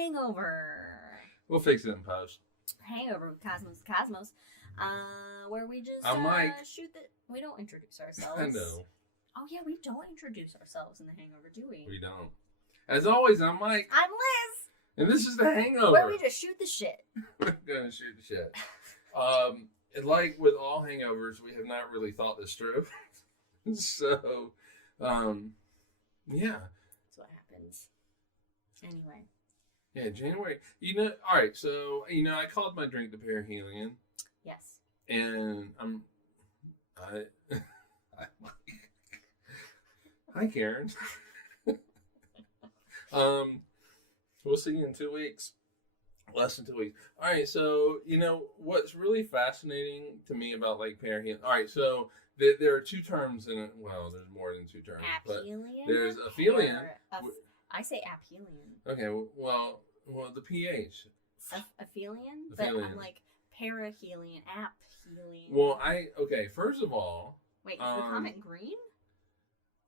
Hangover. We'll fix it in post. Hangover with Cosmos. Where we just I'm Mike. shoot the... We don't introduce ourselves. I know. Oh, yeah, we don't introduce ourselves in the Hangover, do we? We don't. As always, I'm Mike. I'm Liz. And this is the Hangover. Where we just shoot the shit. We're going to shoot the shit. And like with all hangovers, we have not really thought this through. So, yeah. That's what happens. Anyway. Yeah, January. All right, so, I called my drink the perihelion. Yes. And hi, Karen. We'll see you in 2 weeks. Less than 2 weeks. All right, so, what's really fascinating to me about perihelion. All right, so there are two terms in it. Well, there's more than two terms. Aphelion? But there's aphelion. I say aphelion. Okay, well, the pH. Aphelion? Aphelion. But I'm like perihelion, aphelion. Well, first of all. Wait, is the comment green?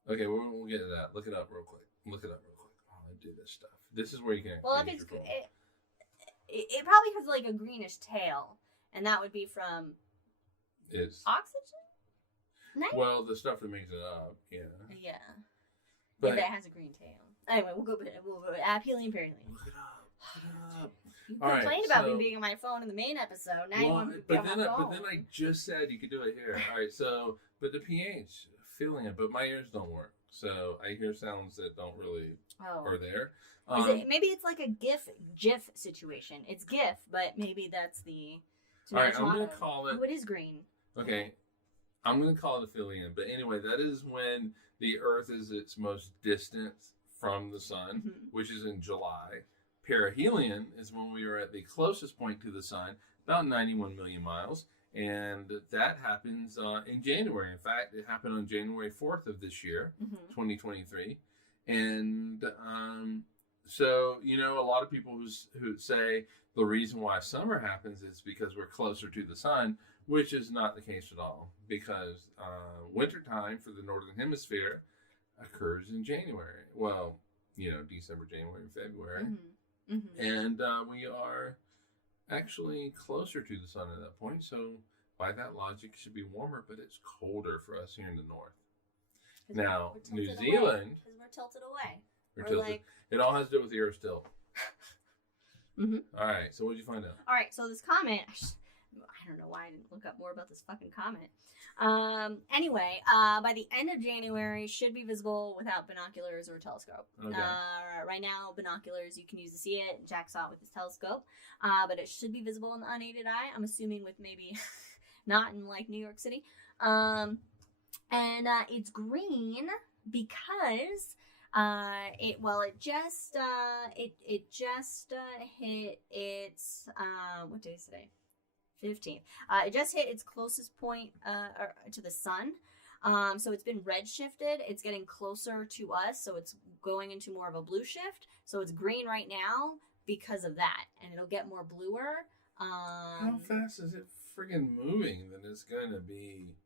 Okay, we'll get to that. Look it up real quick. Oh, I do this stuff. This is where you can. Well, if it's it probably has like a greenish tail, and that would be from oxygen. Nice. Well, the stuff that makes it up, yeah. Yeah, but that has a green tail. Anyway, we'll go aphelion, perihelion. Look it up. You complained about me being on my phone in the main episode. Now you want me to be on my phone. But then I just said you could do it here. All right, so but the pH, feeling it, but my ears don't work, so I hear sounds that don't really are there. Maybe it's like a GIF situation. It's GIF, but maybe that's the. All right, I'm gonna call it. Oh, it is green. Okay, I'm gonna call it aphelion, but anyway, that is when the Earth is its most distant from the sun, which is in July. Perihelion is when we are at the closest point to the sun, about 91 million miles, and that happens in January. In fact, it happened on January 4th of this year, 2023, and so a lot of people who say the reason why summer happens is because we're closer to the sun, which is not the case at all, because wintertime for the northern hemisphere occurs in January. Well, December, January, and February. And we are actually closer to the sun at that point. So by that logic, it should be warmer, but it's colder for us here in the north. Now, New Zealand... Because we're tilted away. We're tilted. It all has to do with the Earth still. All right, so what did you find out? All right, so this comment... I don't know why I didn't look up more about this fucking comment. Anyway, by the end of January, should be visible without binoculars or a telescope. Okay. Right now, binoculars, you can use to see it. Jack saw it with his telescope. But it should be visible in the unaided eye. I'm assuming with maybe not in New York City. And it's green because it just hit its what day is today? 15th. It just hit its closest point to the sun. So it's been redshifted. It's getting closer to us. So it's going into more of a blue shift. So it's green right now because of that. And it'll get more bluer. How fast is it friggin' moving that it's going to be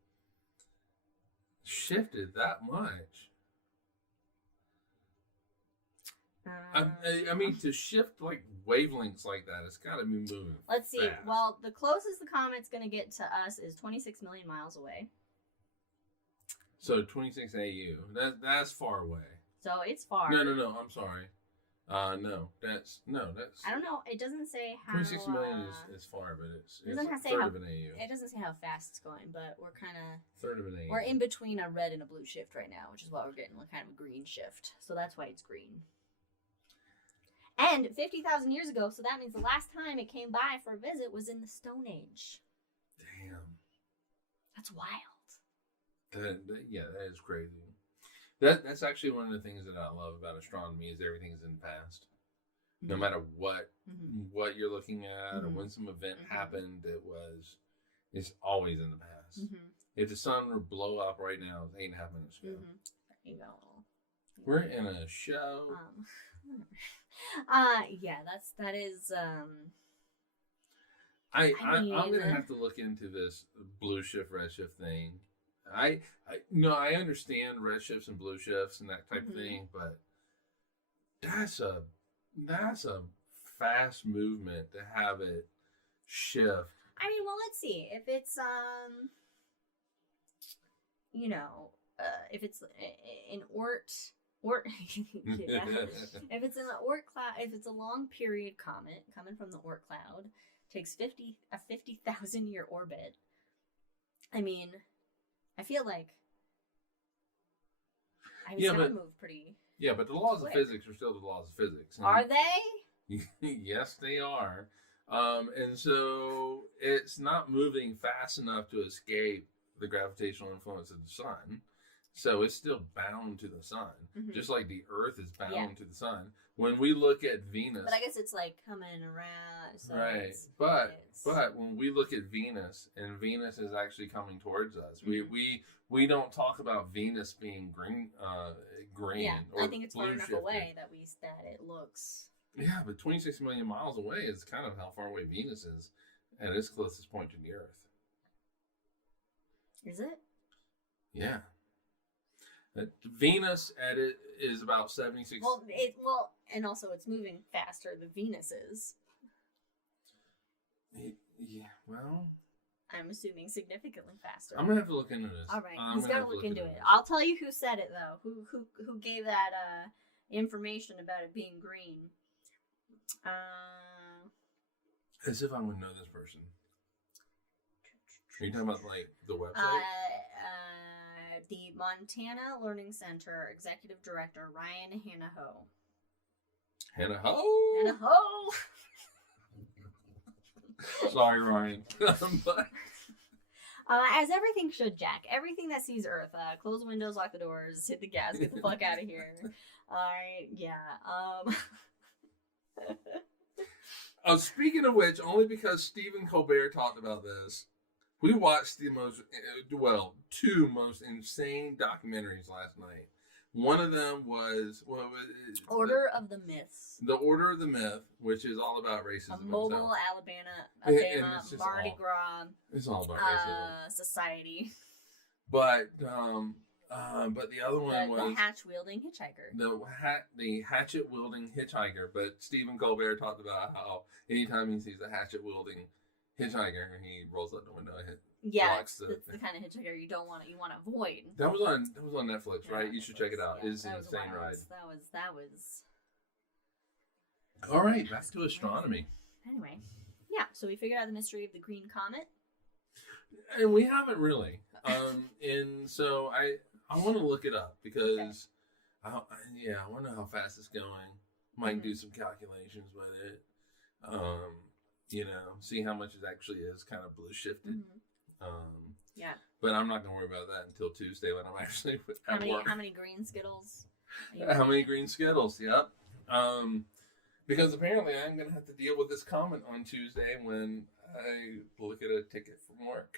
shifted that much? I mean, to shift wavelengths like that, it's got to be moving. Let's see. Fast. Well, the closest the comet's going to get to us is 26 million miles away. So 26 AU. That's far away. So it's far. No. I'm sorry. No. That's. I don't know. It doesn't say how. 26 million is far, but it's a third of an AU. It doesn't say how fast it's going, but we're kind of third of an AU. We're in between a red and a blue shift right now, which is why we're getting kind of a green shift. So that's why it's green. And 50,000 years ago, so that means the last time it came by for a visit was in the Stone Age. Damn. That's wild. That is crazy. That's actually one of the things that I love about astronomy is everything's in the past. No matter what you're looking at or when some event happened, it's always in the past. If the sun were to blow up right now, it's 8.5 minutes ago. There you go. We're in a show. That is. I'm gonna have to look into this blue shift, red shift thing. I understand red shifts and blue shifts and that type of thing, but that's a fast movement to have it shift. I mean, well, let's see. If it's if it's an Oort, yeah. If it's in the Oort cloud, if it's a long period comet coming from the Oort cloud, takes 50,000 year orbit. I mean, I feel like it's gonna move pretty. Yeah, but the laws quick. of physics are still the laws of physics. Are they? Yes, they are. And so it's not moving fast enough to escape the gravitational influence of the sun. So it's still bound to the sun, just like the Earth is bound to the sun. When we look at Venus, but I guess it's like coming around. So right? But when we look at Venus, and Venus is actually coming towards us, we don't talk about Venus being green. Yeah, or I think it's far enough shifted. away that it looks. Yeah, but 26 million miles away is kind of how far away Venus is at its closest point to the Earth. Is it? Yeah. Venus at it is about 76. Well, and also it's moving faster than Venus is. Yeah, well, I'm assuming significantly faster. I'm gonna have to look into this. All right, he's gotta look into it. I'll tell you who said it though. Who gave that information about it being green? As if I would know this person. Are you talking about like the website? The Montana Learning Center Executive Director Ryan Hanaho. Hanaho? Hanaho! Sorry, Ryan. But... as everything should, Jack. Everything that sees Earth. Close the windows, lock the doors, hit the gas, get the fuck out of here. Alright, yeah. Speaking of which, only because Stephen Colbert talked about this, we watched two most insane documentaries last night. One of them was Order of the Myths. The Order of the Myth, which is all about racism. Mobile, Alabama, Mardi Gras. It's all about racism. Society. But the other one was the hatch-wielding hitchhiker. The hatchet-wielding hitchhiker. But Stephen Colbert talked about how anytime he sees a hatchet-wielding hitchhiker, he rolls out the window and it's the kind of hitchhiker you want to avoid. That was on Netflix, right? You should check it out. It's an insane ride. That was. All right, back to astronomy. Anyway, yeah. So we figured out the mystery of the green comet, and we haven't really. And so I want to look it up because I want to know how fast it's going. Might do some calculations with it. See how much it actually is kind of blue shifted. Yeah. But I'm not going to worry about that until Tuesday when I'm actually at work. How many green Skittles? How many green Skittles? Yep. Because apparently I'm going to have to deal with this comment on Tuesday when I look at a ticket from work.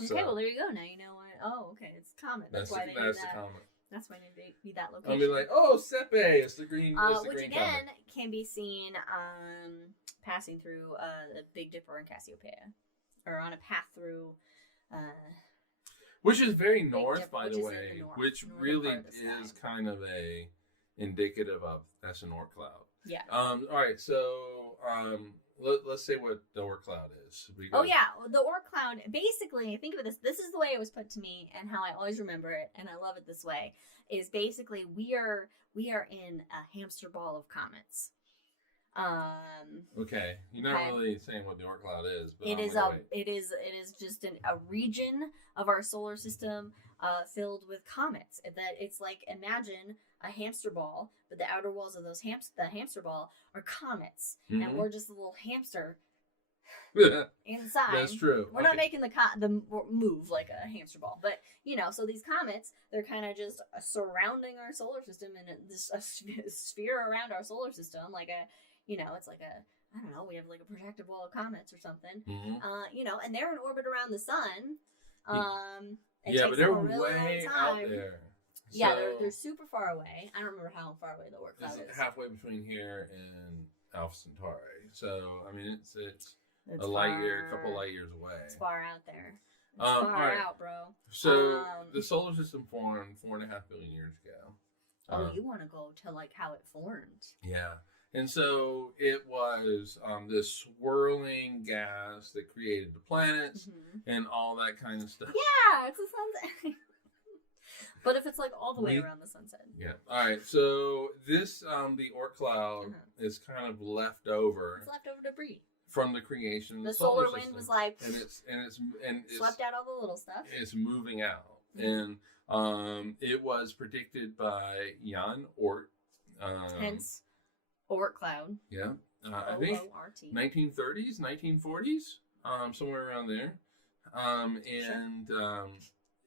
Okay, well there you go. Now you know why. Oh, okay, it's a comet. That's why they need that. The comet. That's why they need that location. I'll be like, oh, Sepe, it's the green. Which again can be seen passing through the Big Dipper and Cassiopeia, or on a path through. Which is very north, by the way, which really is kind of a indicative of that's an Oort cloud. Yeah. All right, so let's say what the Oort cloud is. The Oort cloud. Basically, think of it this is the way it was put to me, and how I always remember it, and I love it this way. Is basically we are in a hamster ball of comets. Okay, you're not really saying what the Oort cloud is, but it is just a region of our solar system filled with comets. That it's like, imagine a hamster ball, but the outer walls of the hamster ball are comets, and we're just a little hamster inside. That's true. We're not making the move like a hamster ball, but so these comets, they're kind of just surrounding our solar system in a sphere around our solar system, like a. It's like I don't know, we have like a protective wall of comets or something. And they're in orbit around the sun. But they're way out there. Yeah, they're super far away. I don't remember how far away the Oort cloud is. Halfway between here and Alpha Centauri. So, I mean, it's a light year, a couple light years away. It's far out there. It's far out, bro. So, the solar system formed 4.5 billion years ago. You want to go to like how it formed? Yeah. And so it was this swirling gas that created the planets and all that kind of stuff. Yeah, it's the sunset. But if it's like all the way around the sunset. Yeah. All right. So this, the Oort cloud is kind of left over. It's leftover debris. From the creation of the solar wind system. Was like, and it's swept out all the little stuff. It's moving out, and it was predicted by Jan Oort. Hence, Oort cloud. Yeah, I think 1930s, 1940s, somewhere around there,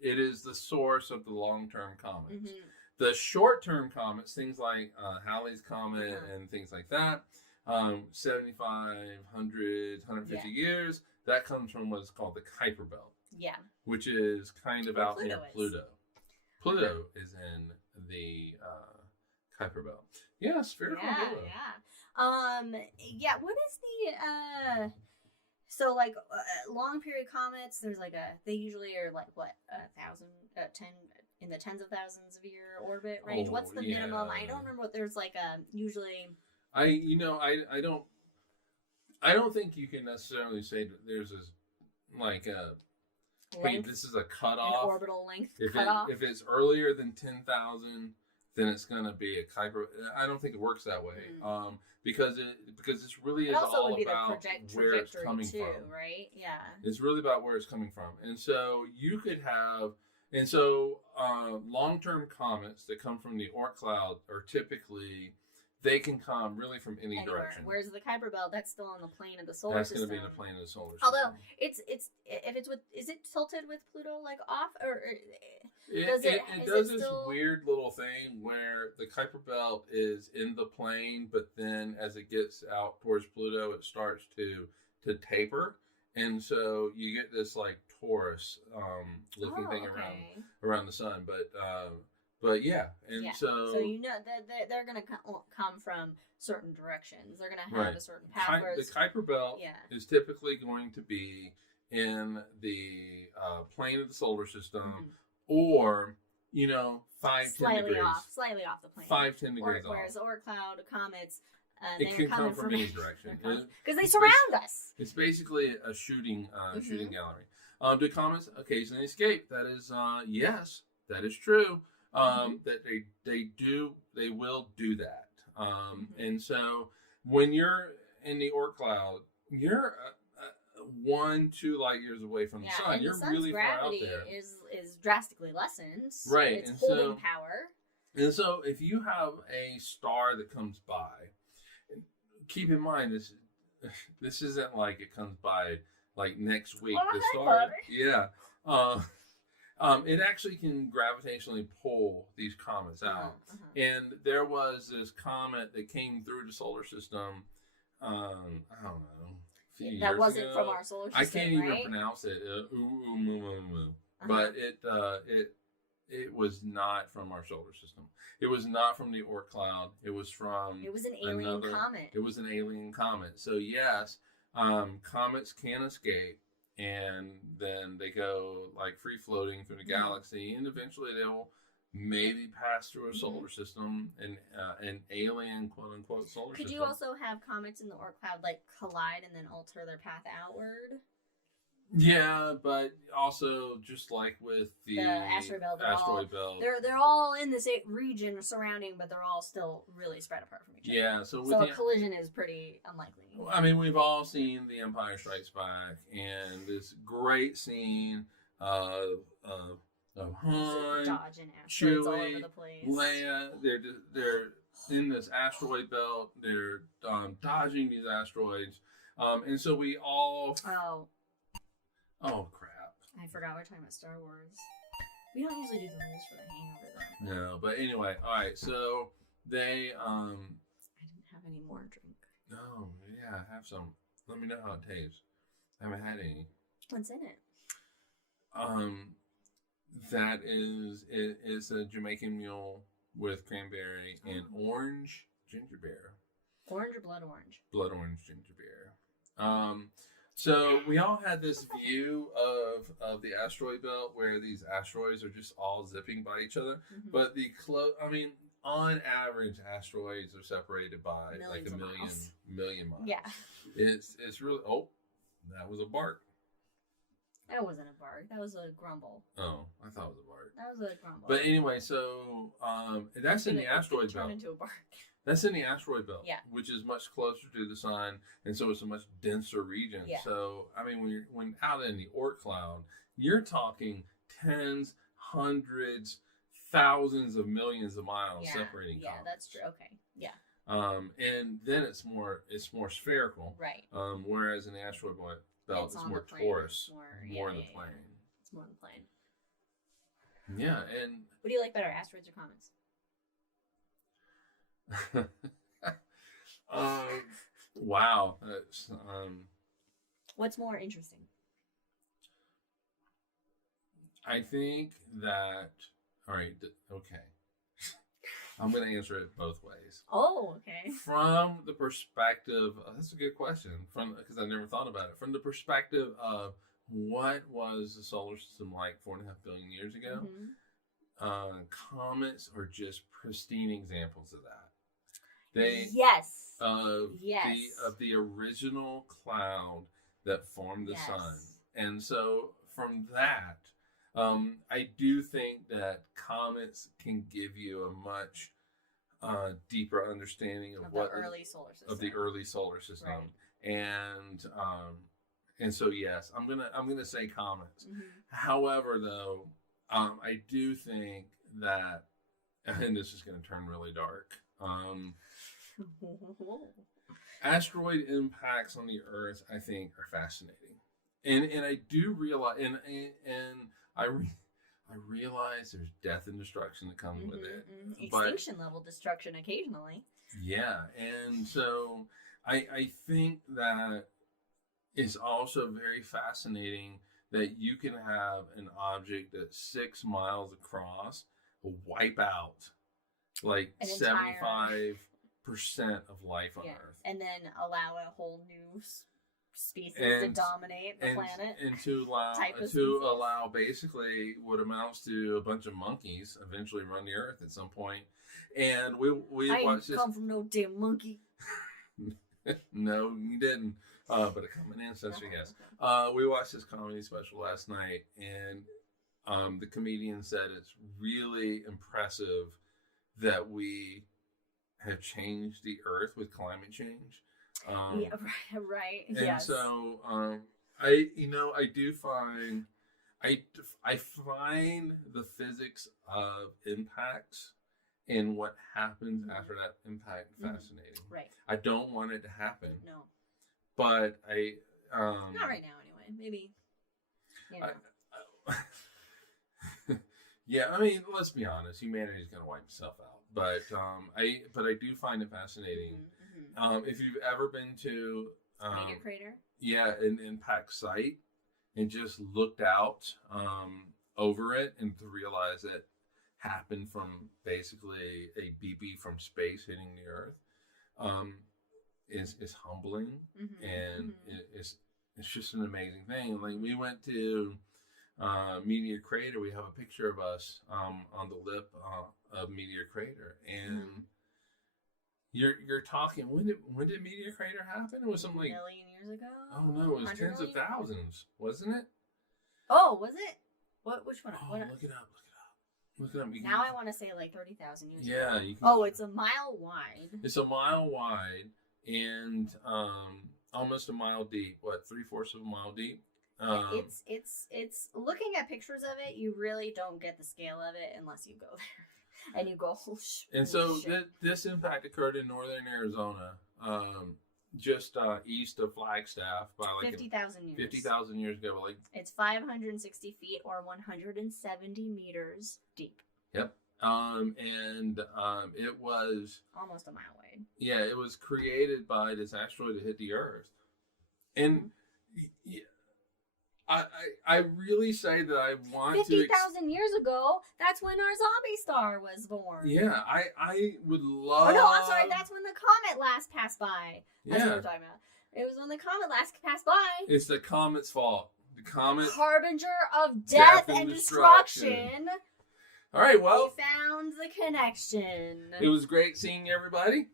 it is the source of the long-term comets. The short-term comets, things like Halley's Comet and things like that. 7,500, 150 years. That comes from what is called the Kuiper Belt. Yeah. Which is kind of out near Pluto. Pluto is in the Kuiper Belt. Yeah, spherical halo. Yeah. What is the so like long period comets? There's like they usually are like what 1,000, 10 in the tens of thousands of year orbit range. What's the minimum? I don't remember what there's like usually. I don't think you can necessarily say that there's this is a cutoff. An orbital length cutoff. If it's earlier than 10,000, then it's going to be a Kuiper. I don't think it works that way. Because it's really is all about where it's coming from, right? Yeah. It's really about where it's coming from, and so you could have. And so long-term comets that come from the Oort cloud are typically. They can come really from any direction. Whereas the Kuiper Belt, that's still on the plane of the solar system. That's going to be in the plane of the solar system. Although is it tilted with Pluto like off or it does this weird little thing where the Kuiper Belt is in the plane, but then as it gets out towards Pluto, it starts to taper, and so you get this like torus looking thing around the sun, But yeah, so you know that they're going to come from certain directions. They're going to have a certain path. The Kuiper Belt is typically going to be in the plane of the solar system, or 5-10 degrees, slightly off the plane, 5-10 degrees off. Whereas Oort cloud comets, it can come from any direction because they surround us. It's basically a shooting gallery. Do comets occasionally escape? That is yes, that is true. That they will do that. And so when you're in the Oort cloud, you're 1-2 light years away from the sun. You're really far out there. Is drastically lessened. Right. It's holding power. And so if you have a star that comes by, keep in mind this isn't like it comes by like next week. The star, it actually can gravitationally pull these comets out. And there was this comet that came through the solar system, I don't know, a few years ago. That wasn't from our solar system, I can't even pronounce it. But it was not from our solar system. It was not from the Oort cloud. It was an alien comet. It was an alien comet. So yes, comets can escape. And then they go like free floating through the galaxy, and eventually they'll maybe pass through a solar system, an alien quote unquote solar system. Could you also have comets in the Oort cloud like collide and then alter their path outward? Yeah, but also just like with the asteroid belt, they're all in this region surrounding, but they're all still really spread apart from each other. Yeah, so a collision is pretty unlikely. I mean, we've all seen The Empire Strikes Back, and this great scene of Han, dodging asteroids all over the place. Leia, they're in this asteroid belt. They're dodging these asteroids, and so we all. Oh, crap. I forgot we're talking about Star Wars. We don't usually do the rules for the Hangover, though. No, but anyway, all right, so they, I didn't have any more drink. Oh, yeah, have some. Let me know how it tastes. I haven't had any. What's in it? That is a Jamaican mule with cranberry and orange ginger beer. Orange or blood orange? Blood orange ginger beer. So we all had this view of the asteroid belt where these asteroids are just all zipping by each other. But on average, asteroids are separated by Millions like of a miles. million miles. Yeah. It's really. Oh, that was a bark. That wasn't a bark. That was a grumble. Oh, I thought it was a bark. That was a grumble. But anyway, so that's in the asteroid belt. Turn into a bark. That's in the asteroid belt, Yeah. which is much closer to the sun, and so it's a much denser region. Yeah. So, I mean, when out in the Oort cloud, you're talking tens, hundreds, thousands of millions of miles separating. Yeah, comets. that's true. Okay, yeah. And then it's more spherical, Right. Whereas in the asteroid belt, it's more torus, more in the plane. It's more in the plane. Yeah, and what do you like better, asteroids or comets? wow. That's, what's more interesting? I think that, all right, okay. I'm going to answer it both ways. Oh, okay. From the perspective, that's a good question, because I never thought about it. From the perspective of what was the solar system like 4.5 billion years ago, comets are just pristine examples of that. They of the original cloud that formed the sun, and so from that, I do think that comets can give you a much deeper understanding of what the early solar system. Of the early solar system, right. And so yes, I'm gonna say comets. However, though, I do think that, and this is gonna turn really dark. Asteroid impacts on the Earth, I think, are fascinating, and I do realize, and I realize there's death and destruction that comes with it, extinction level destruction occasionally. Yeah, and so I think that it's also very fascinating that you can have an object that's 6 miles across wipe out like 75% of life on Earth, and then allow a whole new species to dominate the planet, and to allow basically what amounts to a bunch of monkeys eventually run the Earth at some point. And we watched this. Come from no damn monkey. No, you didn't. But a common ancestor, yes. We watched this comedy special last night, and the comedian said it's really impressive that we have changed the Earth with climate change. Right. And yes. so I do find I find the physics of impacts and what happens after that impact fascinating. Right. I don't want it to happen. No. But I not right now anyway. Maybe. Yeah, I mean, let's be honest. Humanity is going to wipe itself out. But I do find it fascinating. If you've ever been to meteor crater, an impact site, and just looked out over it, and to realize it happened from basically a BB from space hitting the Earth, is humbling, and it's just an amazing thing. Like, we went to Meteor Crater. We have a picture of us on the lip of Meteor Crater, and you're talking. When did Meteor Crater happen? It was something like a million years ago. Oh no, it was tens of thousands, wasn't it? Oh, was it? Which one? Oh, look it up. Now I want to say like 30,000 years ago. Yeah. Oh, it's a mile wide. It's a mile wide and almost a mile deep. What, 3/4 of a mile deep? It's looking at pictures of it, you really don't get the scale of it unless you go there and you go. And so this impact occurred in northern Arizona, just east of Flagstaff, by like 50,000 years. 50,000 years ago. Like, it's 560 feet or 170 meters deep. Yep. It was almost a mile wide. Yeah, it was created by this asteroid that hit the Earth, and I really say that I want 50,000 years ago. That's when our zombie star was born. Yeah, I would love. Oh no, I'm sorry. That's when the comet last passed by. That's what we're talking about. It was when the comet last passed by. It's the comet's fault. The comet, harbinger of death and destruction. All right, well. We found the connection. It was great seeing everybody.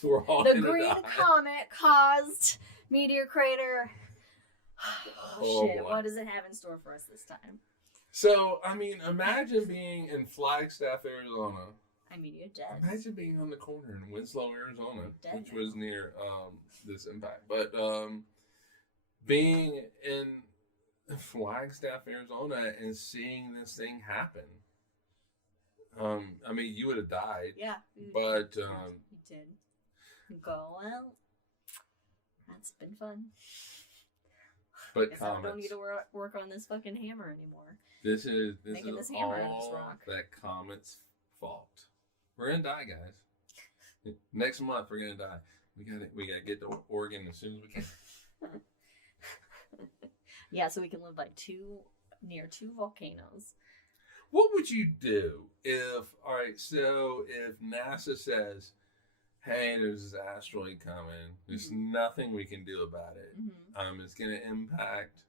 We're all the green comet caused meteor crater. Oh, shit. Boy. What does it have in store for us this time? So, I mean, imagine being in Flagstaff, Arizona. I mean, you're dead. Imagine being on the corner in Winslow, Arizona, which now. was near this impact. But being in Flagstaff, Arizona, and seeing this thing happen. I mean, you would have died. Yeah. But you did. Go well. That's been fun. But guess comets. I don't need to work on this fucking hammer anymore. This is hammer out of this all rock. that comet's fault. We're gonna die, guys. Next month we're gonna die. We gotta get to Oregon as soon as we can. Yeah, so we can live near two volcanoes. What would you do if NASA says, hey, there's this asteroid coming. There's nothing we can do about it. Mm-hmm. It's going to impact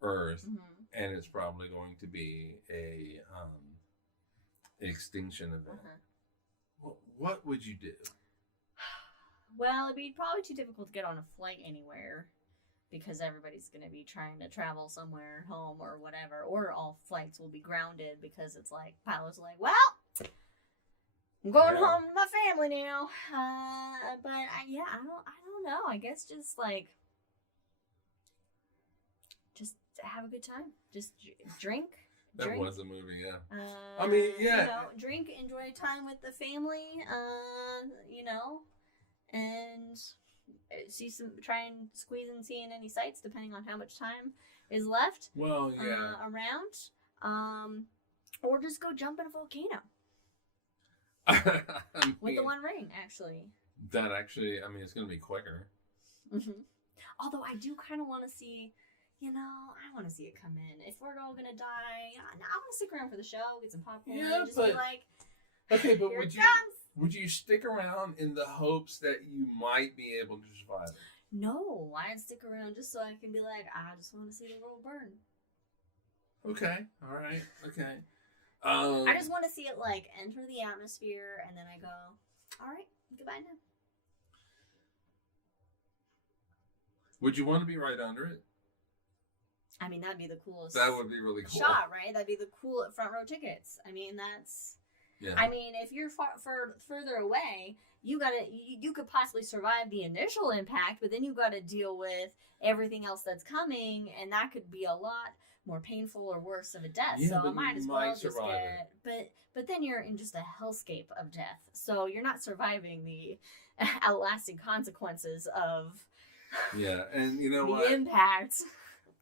Earth, Mm-hmm. and it's probably going to be a extinction event. What would you do? Well, it'd be probably too difficult to get on a flight anywhere because everybody's going to be trying to travel somewhere home or whatever, or all flights will be grounded because it's like pilots are like, well, I'm going home to my family now. But I don't know. I guess just have a good time. Just drink. That was a movie, yeah. I mean, yeah. Drink, enjoy time with the family. And try and squeeze and see in any sights depending on how much time is left. Well, yeah. Around. Or just go jump in a volcano. With the One Ring, actually. That actually, I mean, it's going to be quicker. Mm-hmm. Although I do kind of want to see, I want to see it come in. If we're all going to die, I want to stick around for the show, get some popcorn, and just be like, okay, but here would you stick around in the hopes that you might be able to survive it? No, I'd stick around just so I can be like, I just want to see the world burn. Okay, all right, okay. I just want to see it enter the atmosphere, and then I go, all right, goodbye now. Would you want to be right under it? I mean, that'd be the coolest. That would be really cool. Shot, right? That'd be the cool front row tickets. I mean, that's. Yeah. I mean, if you're further away, you could possibly survive the initial impact, but then you got to deal with everything else that's coming, and that could be a lot more painful or worse of a death. Yeah, so I might as well just get. But then you're in just a hellscape of death. So you're not surviving the outlasting consequences of. Yeah, and you know the impact.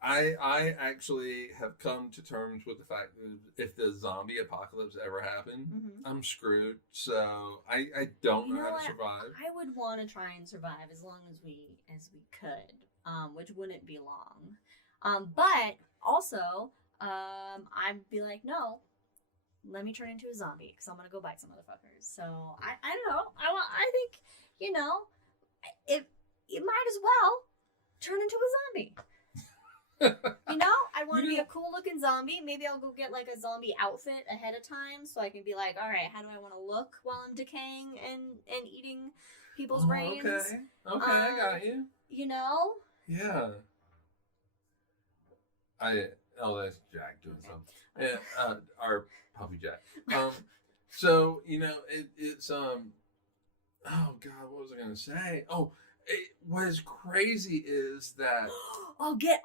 I actually have come to terms with the fact that if the zombie apocalypse ever happened, I'm screwed. So I don't know how to survive. I would want to try and survive as long as we could, which wouldn't be long. But also, I'd be like, no, let me turn into a zombie because I'm gonna go bite some motherfuckers. So I don't know. I think if you might as well turn into a zombie. I want to be a cool looking zombie. Maybe I'll go get a zombie outfit ahead of time so I can be like, all right, how do I want to look while I'm decaying and eating people's brains? Okay, I got you. Yeah. That's Jack doing something. Yeah, our puppy Jack. So it's oh God, what was I gonna say? Oh. What is crazy is that I'll get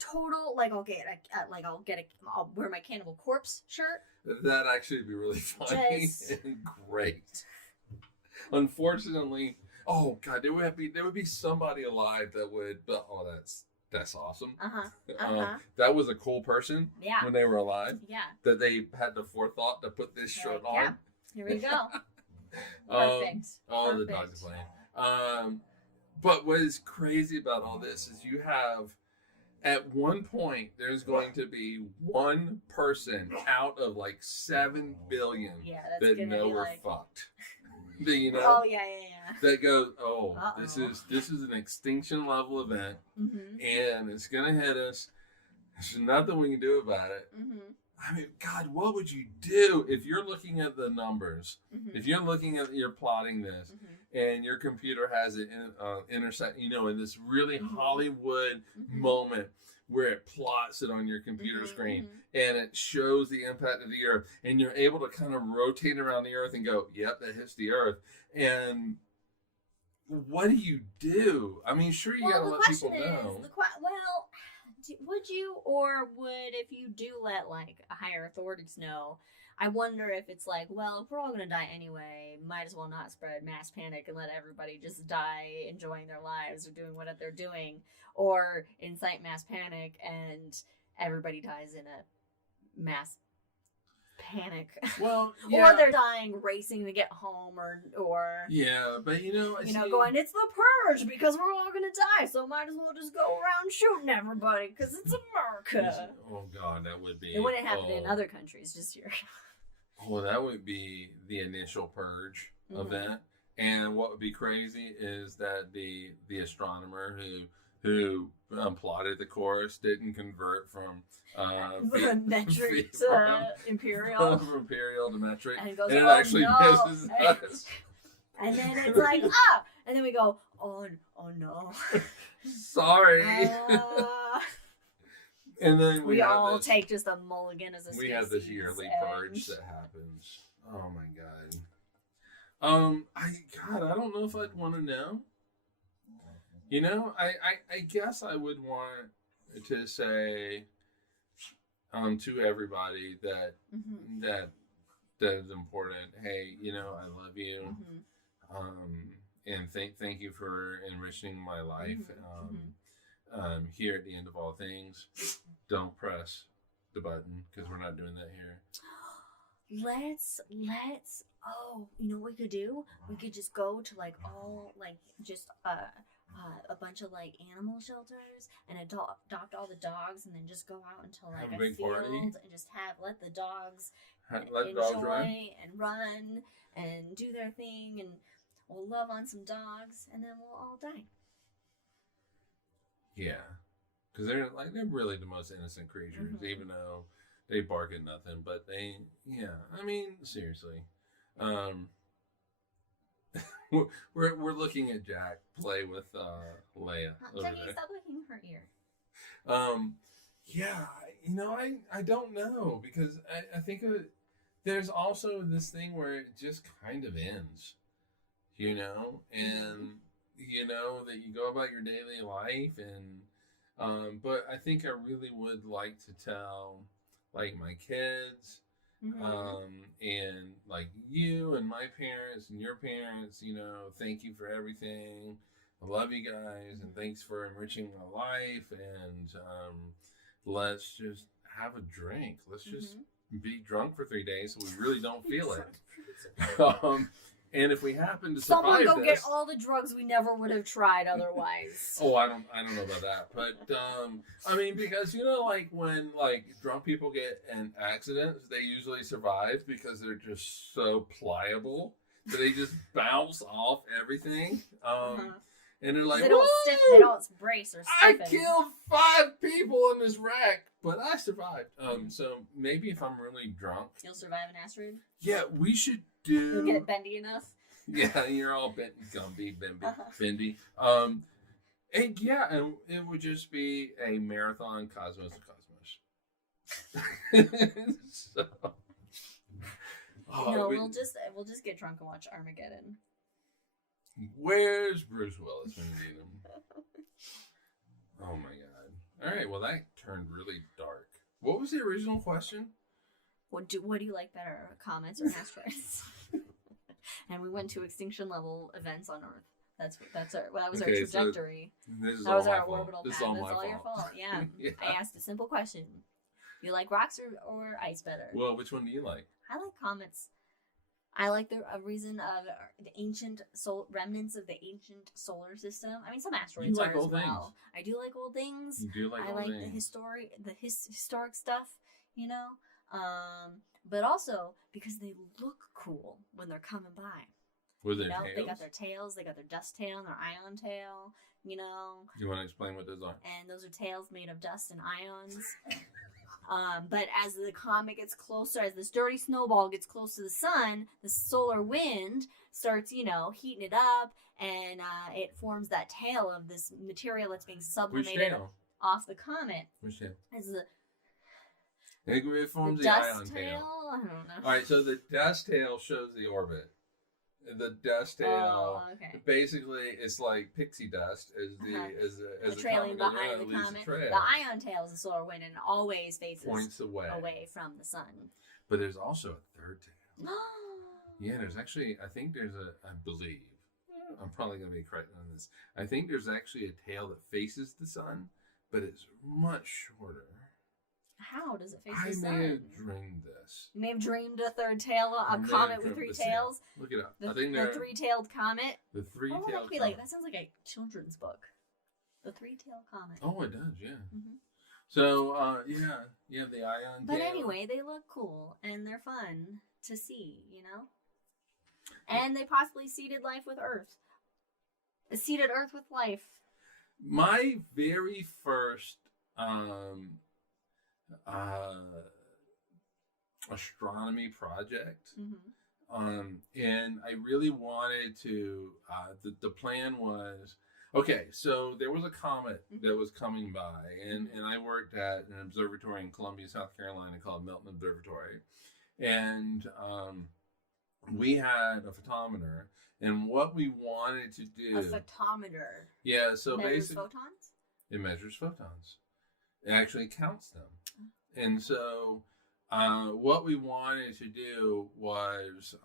total I'll wear my Cannibal Corpse shirt. That'd actually be really funny and great. Unfortunately, oh God, there would be somebody alive that would. But that's awesome. That was a cool person. Yeah. When they were alive. Yeah. That they had the forethought to put this shirt on. Yeah. Here we go. Perfect. The dog's playing. But what is crazy about all this is you have, at one point, there's going to be one person out of 7 billion that know we're fucked. Oh yeah. That goes, this is an extinction level event, and it's gonna hit us. There's nothing we can do about it. I mean, God, what would you do if you're looking at the numbers? If you're you're plotting this, and your computer has it intersect, in this really Hollywood moment where it plots it on your computer screen, and it shows the impact of the Earth, and you're able to kind of rotate around the Earth and go, "Yep, that hits the Earth." And what do you do? I mean, sure, you gotta let people know. Would you, or would, if you do let like higher authorities know, I wonder if it's like, well, if we're all gonna die anyway, might as well not spread mass panic and let everybody just die enjoying their lives or doing what they're doing, or incite mass panic and everybody dies in a mass panic. Well, yeah. Or they're dying racing to get home, or yeah, but going, it's the purge because we're all gonna die, so might as well just go around shooting everybody because it's America. Oh God, that would be. It wouldn't happen in other countries, just here. Well, that would be the initial purge event, and what would be crazy is that the astronomer who plotted the course didn't convert from metric to imperial. From imperial to metric. And it goes, and it actually misses us. And then it's like, and then we go, oh no. Sorry. And then we all take just a mulligan as a species. We have this yearly purge that happens. Oh my God. I don't know if I'd want to know. I guess I would want to say to everybody that is important. Hey, I love you. And thank you for enriching my life. Here at the end of all things, don't press the button because we're not doing that here. Let's you know what we could do? We could just go to a bunch of animal shelters and adopt all the dogs, and then just go out into a field party. And just let the dogs let enjoy dogs run. And run and do their thing, and we'll love on some dogs, and then we'll all die. Yeah, because they're really the most innocent creatures, even though they bark at nothing. But I mean, seriously. We're looking at Jack play with Leia. Jenny, stop licking her ear. Yeah, I don't know, because I think there's also this thing where it just kind of ends, and that you go about your daily life, and but I think I really would like to tell my kids. And you and my parents and your parents, thank you for everything. I love you guys, and thanks for enriching my life. And let's just have a drink. Let's just be drunk for 3 days so we really don't feel it. And if we happen to survive someone go get all the drugs we never would have tried otherwise. Oh, I don't know about that, but I mean, because when drunk people get in accidents, they usually survive because they're just so pliable that they just bounce off everything. And they're like, they don't brace or stiffen. I killed 5 people in this wreck, but I survived. So maybe if I'm really drunk, you'll survive an asteroid. Yeah, we should do. You'll get it bendy enough. Yeah, you're all bent, Gumby, bendy. And and it would just be a marathon Cosmos to Cosmos. So, we'll just get drunk and watch Armageddon. Where's Bruce Willis when you need him? Oh my God! All right, well that turned really dark. What was the original question? What do you like better, comets or asteroids? And we went to extinction level events on Earth. That was our trajectory. So that was our orbital path. That's all your fault. Yeah. Yeah. I asked a simple question. You like rocks or ice better? Well, which one do you like? I like comets. I like the reason of the ancient remnants of the ancient solar system. I mean, some asteroids are as well. Things. I do like old things. You do like old things. I like the historic stuff, but also because they look cool when they're coming by. With their tails? They got their tails, they got their dust tail and their ion tail, Do you want to explain what those are? And those are tails made of dust and ions. But as the comet gets closer, as this dirty snowball gets close to the sun, the solar wind starts, heating it up, and it forms that tail of this material that's being sublimated off the comet. Which tail? It forms the dust ion tail? I don't know. All right, so the dust tail shows the orbit. The dust tail, basically, it's like pixie dust as the trailing behind the comet. The ion tail is the solar wind, and always points away from the sun. But there's also a third tail. Yeah, there's actually, I believe, I'm probably going to be correct on this. I think there's actually a tail that faces the sun, but it's much shorter. How does it face the sun? I may have dreamed this. You may have dreamed a third tail, a comet with three tails. Look it up. I think the three-tailed comet. The three-tailed comet. That sounds like a children's book. The three-tailed comet. Oh, it does, yeah. Mm-hmm. So, you have the ion tail. But anyway, they look cool, and they're fun to see, And they possibly seeded life with Earth. Seeded Earth with life. My very first astronomy project, and I really wanted to. The plan was so there was a comet that was coming by, and I worked at an observatory in Columbia, South Carolina called Milton Observatory, and we had a photometer, and what we wanted to do. A photometer. Yeah, so basically, photons. It measures photons. It actually counts them. And so what we wanted to do was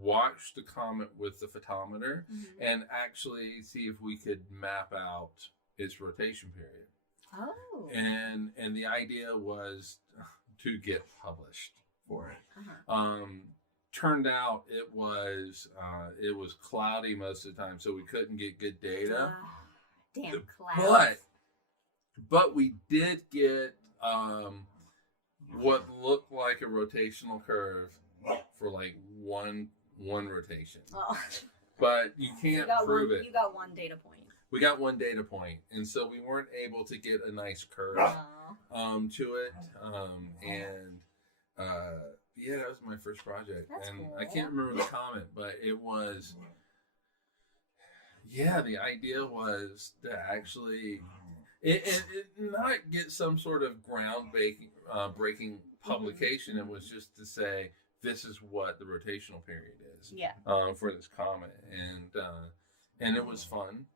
watch the comet with the photometer and actually see if we could map out its rotation period. Oh. And the idea was to get published for it. Turned out it was cloudy most of the time, so we couldn't get good data. Damn clouds. But we did get what looked like a rotational curve for like one rotation. Oh. But you can't prove it. You got one data point. We got one data point, and so we weren't able to get a nice curve to it. That was my first project. That's and cool. I can't remember the comet, but it was the idea was to actually it not get some sort of breaking publication. It was just to say this is what the rotational period is for this comet, and it was fun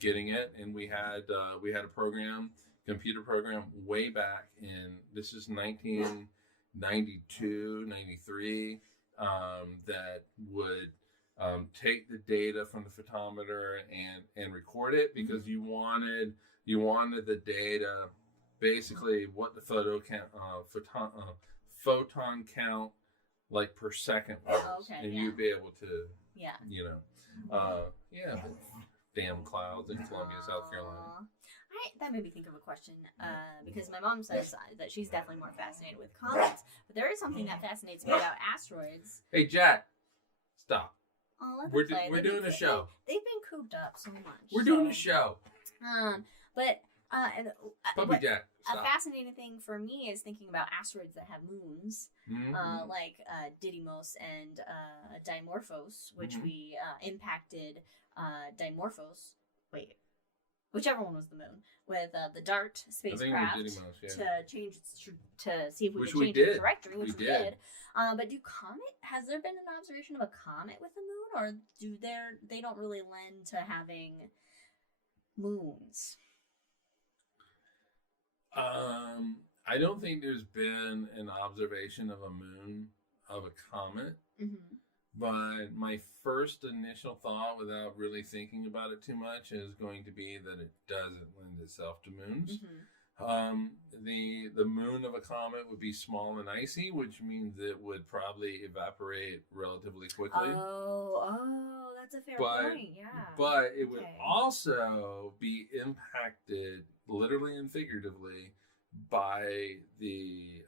getting it. And we had a computer program way back in, this is 1992, 93, that would take the data from the photometer and record it, because you wanted the data, basically what the photon count like per second was, and you'd be able to damn clouds in Columbia, South Carolina. That made me think of a question, because my mom says that she's definitely more fascinated with comets, but there is something that fascinates me about asteroids. Hey, Jack, stop. Oh, we're doing a show. They've been cooped up so much. We're doing a show. Puppy Jack, stop. A fascinating thing for me is thinking about asteroids that have moons, like Didymos and Dimorphos, which we impacted Dimorphos. Whichever one was the moon, with the DART spacecraft to change to see if we could change its trajectory, which we did. But has there been an observation of a comet with a moon, or they don't really lend to having moons? I don't think there's been an observation of a moon of a comet. But my first initial thought, without really thinking about it too much, is going to be that it doesn't lend itself to moons. The moon of a comet would be small and icy, which means it would probably evaporate relatively quickly. Oh, that's a fair point. Yeah, but it would also be impacted, literally and figuratively, by the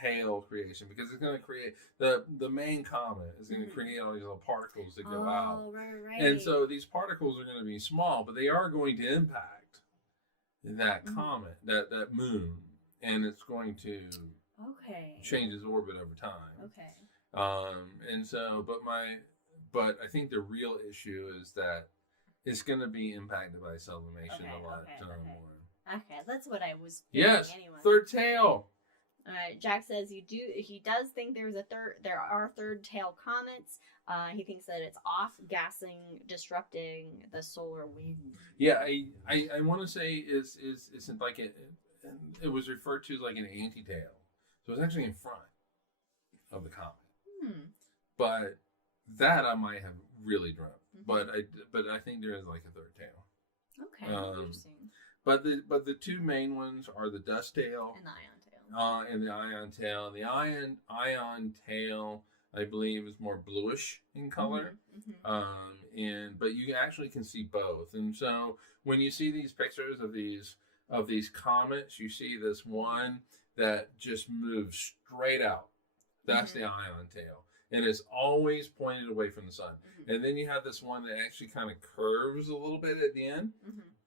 tail creation, because it's going to create the main comet is going to create all these little particles that go out. Right. And so these particles are going to be small, but they are going to impact. that comet, that moon, and it's going to change its orbit over time. And so, but I think the real issue is that it's going to be impacted by sublimation a lot more. Okay, that's what I was thinking anyway. Third tail. All right, Jack says he does think there are third tail comets. He thinks that it's off-gassing, disrupting the solar wind. Yeah, I want to say it's like it was referred to as like an anti-tail. So it's actually in front of the comet. But that I might have really dreamt. But I think there is like a third tail. Okay, interesting. But the two main ones are the dust tail and the ion tail. And the ion tail. The ion tail, I believe, is more bluish in color. But you actually can see both. And so when you see these pictures of these comets, you see this one that just moves straight out. That's the ion tail. And it's always pointed away from the sun. And then you have this one that actually kind of curves a little bit at the end.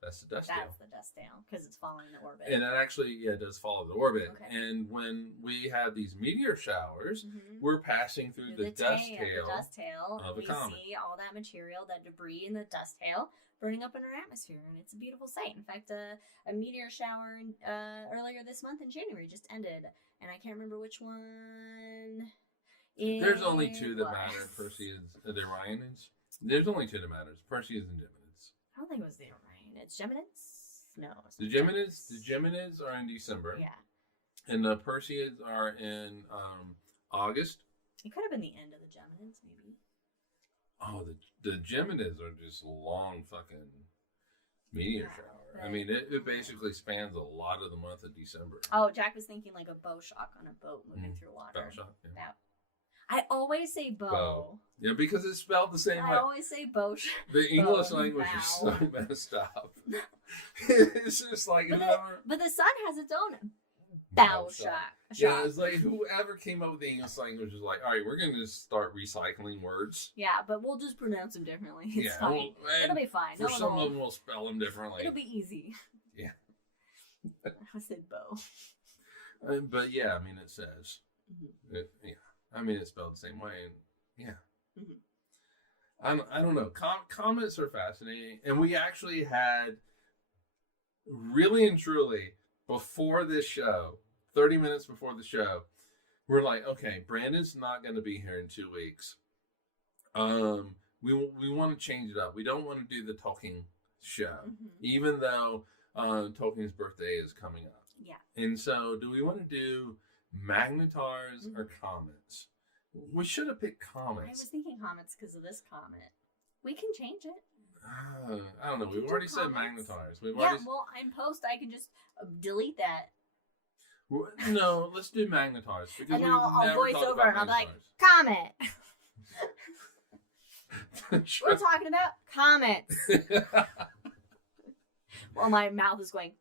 That's the dust tail. That's the dust tail, because it's following the orbit. And it actually, does follow the orbit. Okay. And when we have these meteor showers, we're passing through the dust tail of the comet. We see all that material, that debris in the dust tail, burning up in our atmosphere, and it's a beautiful sight. In fact, a meteor shower earlier this month in January just ended, and I can't remember which one. There's only two that matter, Perseus and the Orionids. There's only two that matters, Perseus and Geminids. I don't think it was the Orionids. Geminids? No. The Geminids are in December. Yeah. And the Perseus are in August. It could have been the end of the Geminids, maybe. Oh, the Geminids are just a long fucking meteor shower. I mean, it basically spans a lot of the month of December. Oh, Jack was thinking like a bow shock on a boat moving through water. Bow shock, yeah. I always say bow. Yeah, because it's spelled the same way. I always say bow. The English language is so messed up. It's just like... But the sun has its own bow shock. Yeah, it's like whoever came up with the English language was like, all right, we're going to start recycling words. Yeah, but we'll just pronounce them differently. It's fine. It'll be fine. For some of them, we'll spell them differently. It'll be easy. Yeah. I said bow. But yeah, I mean, it says... I mean, it's spelled the same way, and I don't know. Comets are fascinating, and we actually had, really and truly, before this show, 30 minutes before the show, we're like, okay, Brandon's not going to be here in 2 weeks. We want to change it up. We don't want to do the Tolkien show, even though Tolkien's birthday is coming up. Yeah. And so, do we want to do magnetars or comets? We should have picked comets. I was thinking comets because of this comet. We can change it. I don't know. We've already said magnetars. Well, in post, I can just delete that. No, let's do magnetars. Because and then I'll voice over and I'll be like, comet. We're talking about comets. Well, my mouth is going.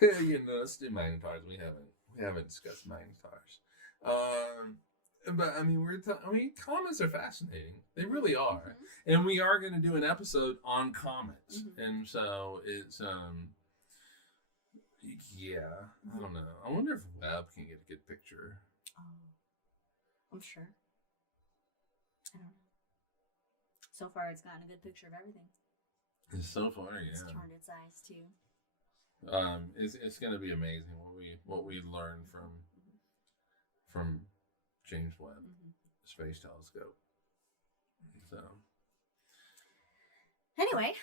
Let's do magnetars. We haven't discussed magnetars. But I mean, comets are fascinating. They really are, and we are going to do an episode on comets. And so it's I don't know. I wonder if Webb can get a good picture. Oh, I'm sure. I don't know. So far, it's gotten a good picture of everything. So far, yeah. It's turned its eyes too. It's going to be amazing what we learn from James Webb Space Telescope. So anyway,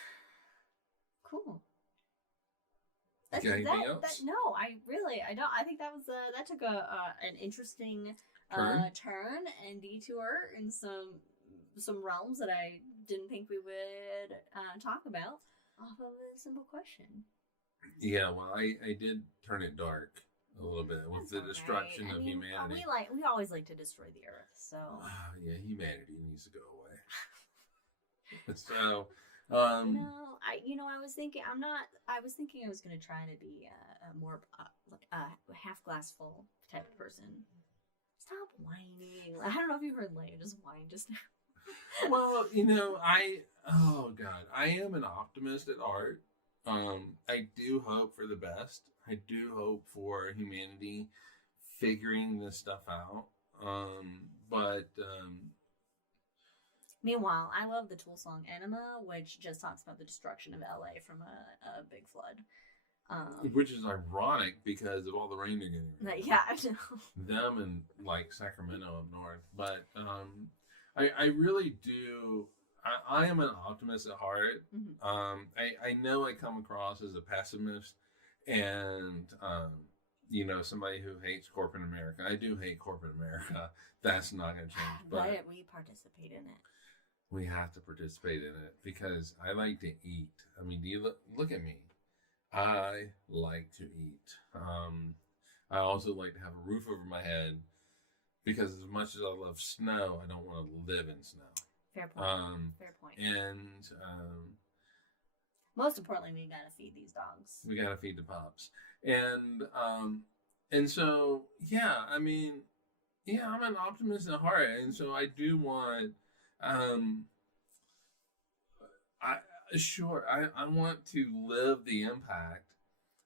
cool. Anything else? No, I don't. I think that was that took an interesting turn and detour in some realms that I didn't think we would talk about off of a simple question. Yeah, well, I did turn it dark a little bit with the destruction of humanity. We always like to destroy the earth, so yeah, humanity needs to go away. So, I was thinking I was going to try to be a more half glass full type of person. Stop whining. I don't know if you heard Leia just whine just now. Well, I am an optimist at heart. I do hope for the best. I do hope for humanity figuring this stuff out. But meanwhile, I love the Tool song Enema, which just talks about the destruction of LA from a big flood. Which is ironic because of all the rain they're getting. Yeah, I know. Them and like Sacramento up north. But I really do. I am an optimist at heart. Mm-hmm. I know I come across as a pessimist and somebody who hates corporate America. I do hate corporate America. That's not going to change. But we participate in it. We have to participate in it because I like to eat. I mean, do you look at me? I like to eat. I also like to have a roof over my head because as much as I love snow, I don't want to live in snow. Fair point. Fair point. And most importantly, we gotta feed these dogs. We gotta feed the pups. And so I mean, I'm an optimist at heart, and so I do want I want to live the impact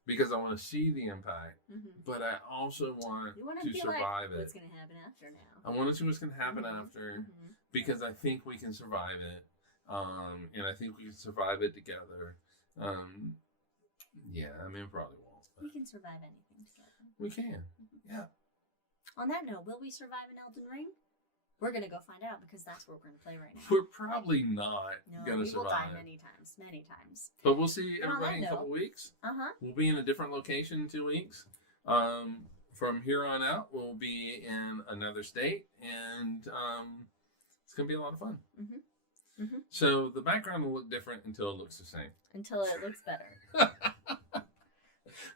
because I want to see the impact, but I also want to survive it. What's going to happen after now? I want to see what's going to happen after because I think we can survive it, and I think we can survive it together. I mean, probably won't. We can survive anything together. We can, yeah. On that note, will we survive an Elden Ring? We're going to go find out because that's what we're going to play right now. We're probably not going to survive. We will die many times. But we'll see everybody in a couple weeks. We'll be in a different location in 2 weeks. From here on out, we'll be in another state, and it's going to be a lot of fun. So the background will look different until it looks the same. Until it looks better.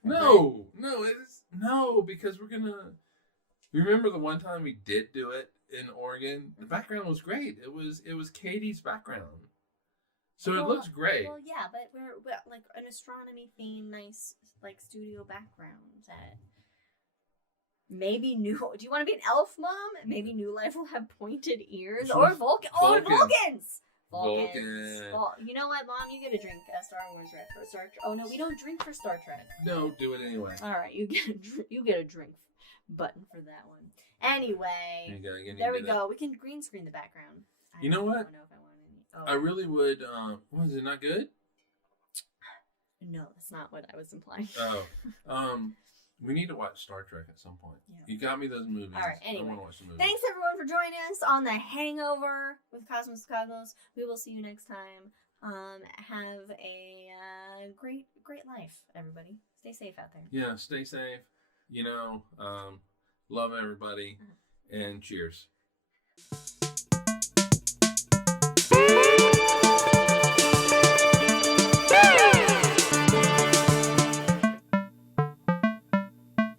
No, because we're going to... Remember the one time we did do it in Oregon? The background was great. It was Katie's background. So it looks great. Well, yeah, but we're like an astronomy themed, nice like studio background that maybe do you want to be an elf, Mom? Maybe New Life will have pointed ears or Vulcan. Oh, Vulcans. You know what, Mom? You get a drink at Star Wars Red for Star Trek. Oh no, we don't drink for Star Trek. No, do it anyway. All right, you get a drink button for that one. Anyway, there we go. We can green screen the background. You know what? I don't know if I want any. I really would. Was it not good? No, that's not what I was implying. We need to watch Star Trek at some point. Yeah. You got me those movies. All right, anyway. I want to watch the movies. Thanks everyone for joining us on the Hangover with Cosmos. We will see you next time. Have a great life, everybody. Stay safe out there. Yeah, stay safe. Love everybody, and cheers.